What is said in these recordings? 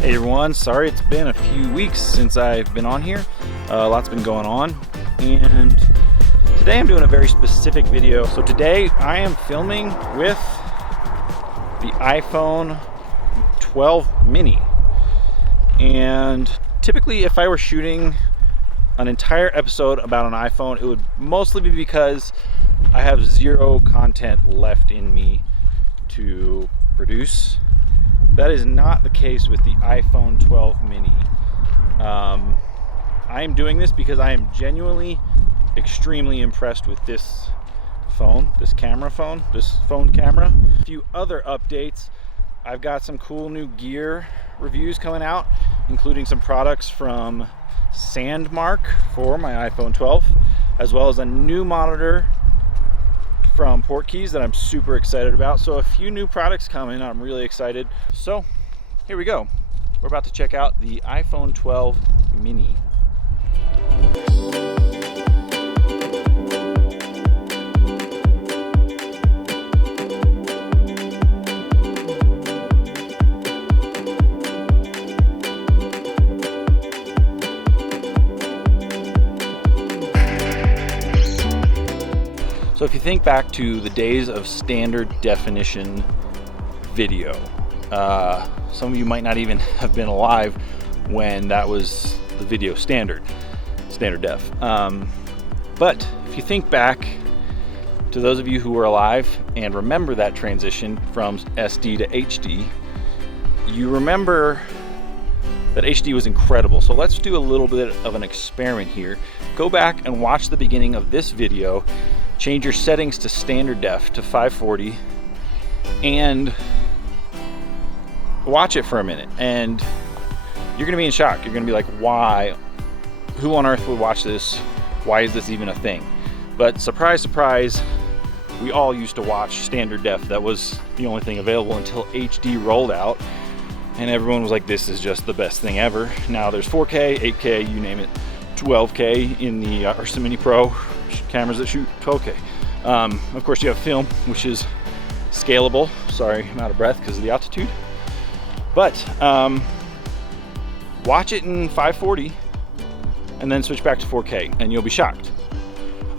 Hey everyone, sorry it's been a few weeks since I've been on here. Lots been going on, and today I'm doing a very specific video. So today I am filming with the iPhone 12 mini, and typically if I were shooting an entire episode about an iPhone, it would mostly be because I have zero content left in me to produce. That is not the case with the iPhone 12 mini. I am doing this because I am genuinely extremely impressed with this phone, this phone camera. A few other updates. I've got some cool new gear reviews coming out, including some products from Sandmark for my iPhone 12, as well as a new monitor from Portkeys that I'm super excited about. So a few new products coming. I'm really excited. So here we go. We're about to check out the iPhone 12 mini. So if you think back to the days of standard definition video, some of you might not even have been alive when that was the video standard def. But if you think back to those of you who were alive and remember that transition from SD to HD, you remember that HD was incredible. So let's do a little bit of an experiment here. Go back and watch the beginning of this video. Change your settings to standard def to 540 and watch it for a minute, and you're gonna be in shock. You're gonna be like, why? Who on earth would watch this? Why is this even a thing? But surprise, surprise, we all used to watch standard def. That was the only thing available until HD rolled out, and everyone was like, this is just the best thing ever. Now there's 4K, 8K, you name it, 12K in the Ursa Mini Pro cameras that shoot 12K. Of course you have film, which is scalable. Sorry, I'm out of breath because of the altitude. But watch it in 540 and then switch back to 4K and you'll be shocked.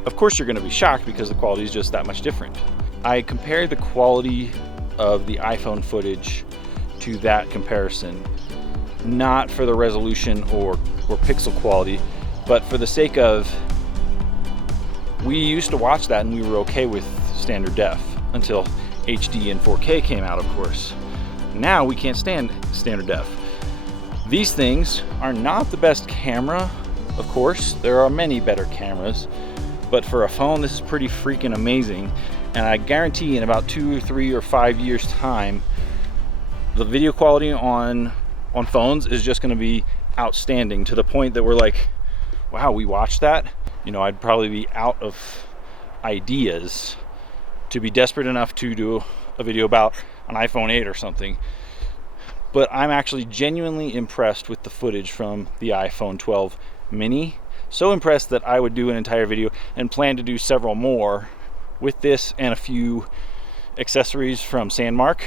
Of course you're going to be shocked because the quality is just that much different. I compared the quality of the iPhone footage to that comparison, not for the resolution or pixel quality, but for the sake of, we used to watch that and we were okay with standard def until HD and 4K came out, of course. Now we can't stand standard def. These things are not the best camera, of course. There are many better cameras, but for a phone, this is pretty freaking amazing. And I guarantee in about 2 or 3 or 5 years time, the video quality on phones is just gonna be outstanding, to the point that we're like, wow, we watched that? You know, I'd probably be out of ideas to be desperate enough to do a video about an iPhone 8 or something. But I'm actually genuinely impressed with the footage from the iPhone 12 mini. So impressed that I would do an entire video and plan to do several more with this and a few accessories from Sandmark,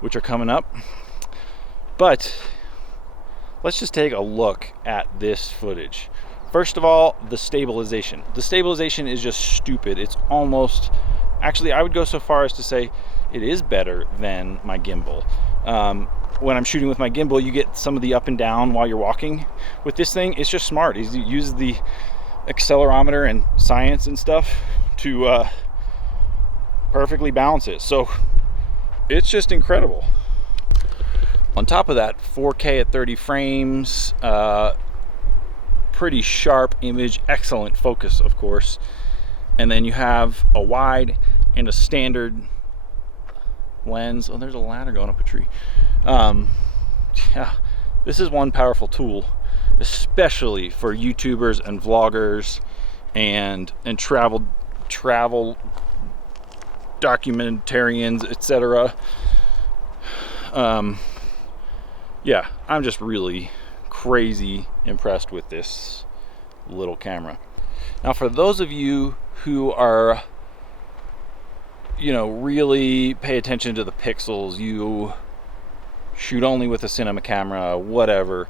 which are coming up. But let's just take a look at this footage. First of all, the stabilization. The stabilization is just stupid. It's almost, actually I would go so far as to say it is better than my gimbal. When I'm shooting with my gimbal, you get some of the up and down while you're walking. With this thing, it's just smart. It uses the accelerometer and science and stuff to perfectly balance it. So it's just incredible. On top of that, 4K at 30 frames, pretty sharp image, excellent focus, of course. And then you have a wide and a standard lens. Oh, there's a ladder going up a tree. Yeah, this is one powerful tool, especially for YouTubers and vloggers and travel documentarians, etc. Yeah, I'm just really crazy impressed with this little camera. Now, for those of you who are, you know, really pay attention to the pixels, you shoot only with a cinema camera, whatever,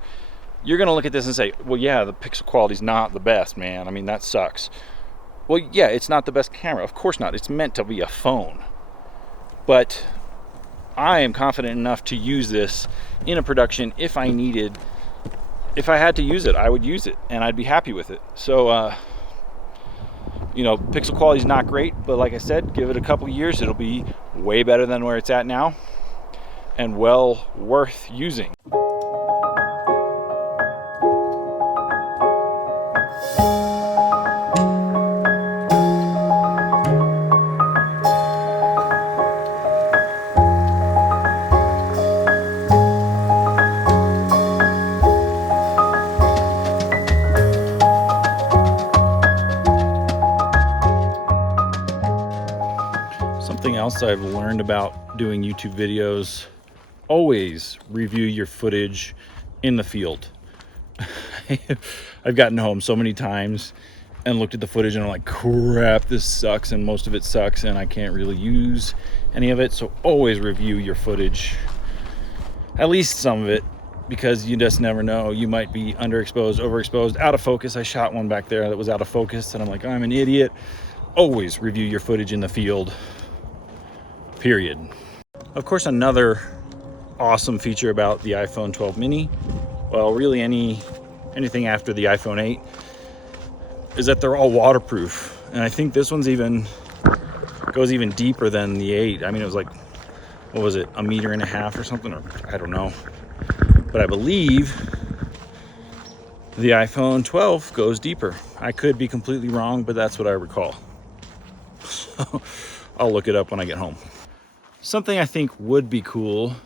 you're gonna look at this and say, well, yeah, the pixel quality's not the best, man. I mean, that sucks. Well, yeah, it's not the best camera. Of course not. It's meant to be a phone. But I am confident enough to use this in a production if I needed. If I had to use it, I would use it, and I'd be happy with it. So, you know, pixel quality is not great, but like I said, give it a couple years, it'll be way better than where it's at now, and well worth using. Something else I've learned about doing YouTube videos, always review your footage in the field. I've gotten home so many times and looked at the footage and I'm like, crap, this sucks, and most of it sucks and I can't really use any of it. So always review your footage, at least some of it, because you just never know. You might be underexposed, overexposed, out of focus. I shot one back there that was out of focus and I'm like, I'm an idiot. Always review your footage in the field, period. Of course, another awesome feature about the iPhone 12 mini, well, really anything after the iPhone 8, is that they're all waterproof. And I think this one's goes even deeper than the 8. I mean, it was like, what was it, 1.5 meters or something, or I don't know. But I believe the iPhone 12 goes deeper. I could be completely wrong, but that's what I recall. So I'll look it up when I get home. Something I think would be cool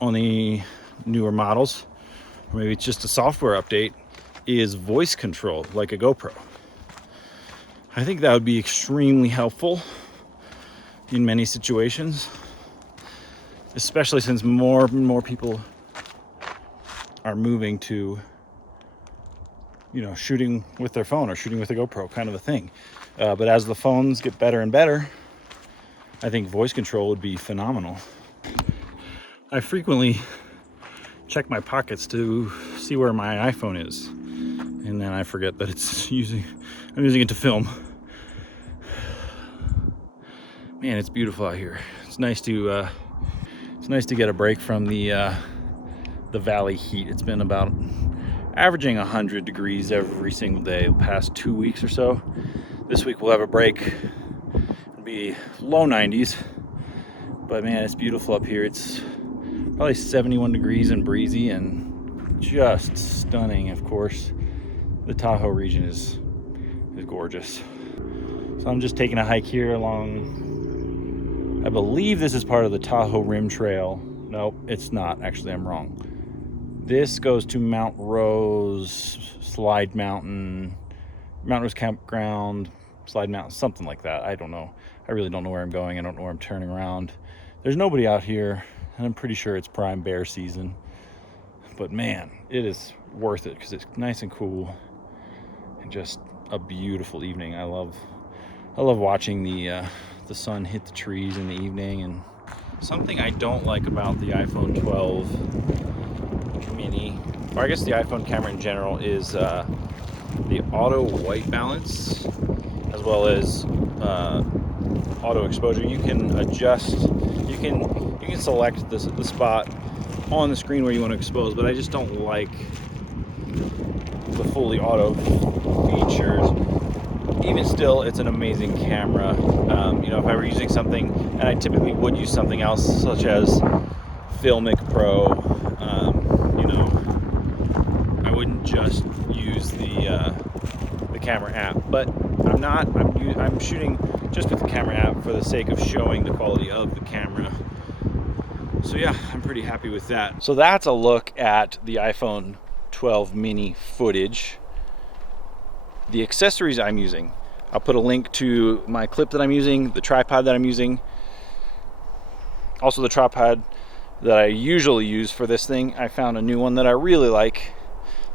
on the newer models, or maybe it's just a software update, is voice control, like a GoPro. I think that would be extremely helpful in many situations, especially since more and more people are moving to, you know, shooting with their phone or shooting with a GoPro, kind of a thing. But as the phones get better and better, I think voice control would be phenomenal. I frequently check my pockets to see where my iPhone is, and then I forget that I'm using it to film. Man, it's beautiful out here. It's nice to get a break from the valley heat. It's been about averaging 100 degrees every single day the past 2 weeks or so. This week we'll have a break. It'll be low 90s, but man, it's beautiful up here. It's probably 71 degrees and breezy and just stunning. Of course, the Tahoe region is gorgeous. So I'm just taking a hike here along, I believe this is part of the Tahoe Rim Trail. Nope, it's not. Actually, I'm wrong. This goes to Mount Rose, Slide Mountain, Mount Rose Campground, Slide Mountain, something like that. I don't know. I really don't know where I'm going. I don't know where I'm turning around. There's nobody out here, and I'm pretty sure it's prime bear season. But man, it is worth it because it's nice and cool and just a beautiful evening. I love watching the sun hit the trees in the evening. And something I don't like about the iPhone 12 mini, or I guess the iPhone camera in general, is the auto white balance, as well as auto exposure. You can adjust, you can select the spot on the screen where you want to expose, but I just don't like the fully auto features. Even still, it's an amazing camera. You know, if I were using something, and I typically would use something else, such as Filmic Pro, you know, I wouldn't just use the camera app. But I'm shooting just with the camera app for the sake of showing the quality of the camera. So yeah, I'm pretty happy with that. So that's a look at the iPhone 12 mini footage. The accessories I'm using, I'll put a link to my clip that I'm using, the tripod that I'm using, also the tripod that I usually use for this thing. I found a new one that I really like.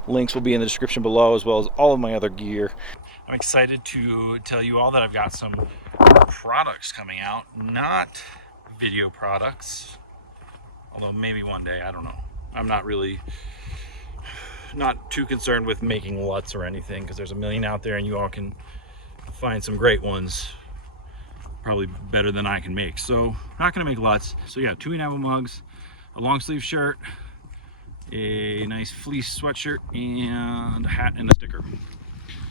Links will be in the description below, as well as all of my other gear. I'm excited to tell you all that I've got some products coming out, not video products, Although maybe one day, I don't know. I'm not too concerned with making LUTs or anything, because there's a million out there and you all can find some great ones, probably better than I can make. So not gonna make LUTs. So yeah, 2 enamel mugs, a long sleeve shirt, a nice fleece sweatshirt, and a hat and a sticker.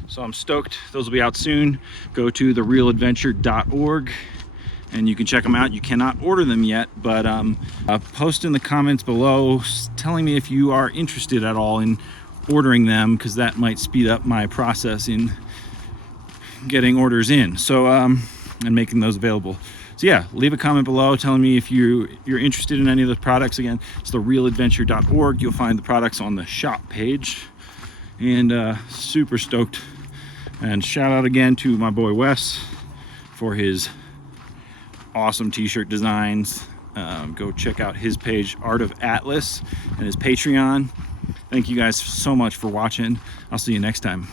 So I'm stoked. Those will be out soon. Go to therealadventure.org and you can check them out. You cannot order them yet, but post in the comments below telling me if you are interested at all in ordering them, because that might speed up my process in getting orders in, so and making those available. So yeah, leave a comment below telling me if you're interested in any of the products. Again, it's therealadventure.org. You'll find the products on the shop page. And super stoked. And shout out again to my boy Wes for his awesome t-shirt designs. Go check out his page, Art of Atlas, and his Patreon. Thank you guys so much for watching. I'll see you next time.